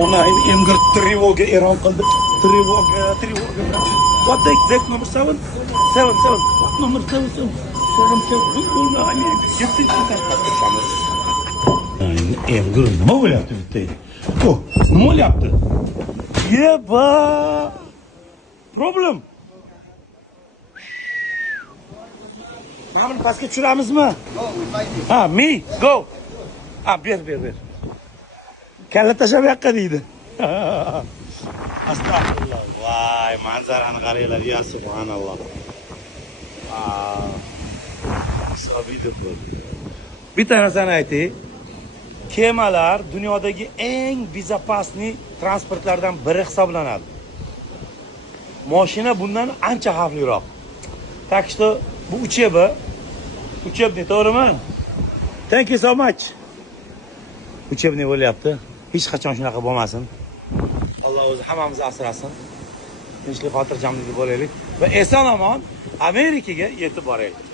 Emgir trevoga e'lon qildi. Trevoga. What the exact number 7? 7. What number 7? 7. Emgir nima bo'lyapti bitta? Oh, nima bo'lyapti? Yeba. Problem. Mana buni pastga tushiramizmi? Ha, me, go. Ha, ber. Kalla tashlab yoqqa deydi. Astagfirullah. Voy, manzarani qaranglar, ya subhanalloh. Bitta narsani aytay. Kemalar dunyodagi eng bezopasniy transportlardan biri hisoblanadi. Mashina bundan ancha xavfliroq. Так что bu uchebni, to'g'rimi? Thank you so much. Uchebni bo'lyapti. Hech qachon shunaqa bo'lmasin. Alloh o'zi hammamizni asrasin. Tinchlik, xotirjamlik bo'laylik va eson-omon Amerikaga yetib boraylik.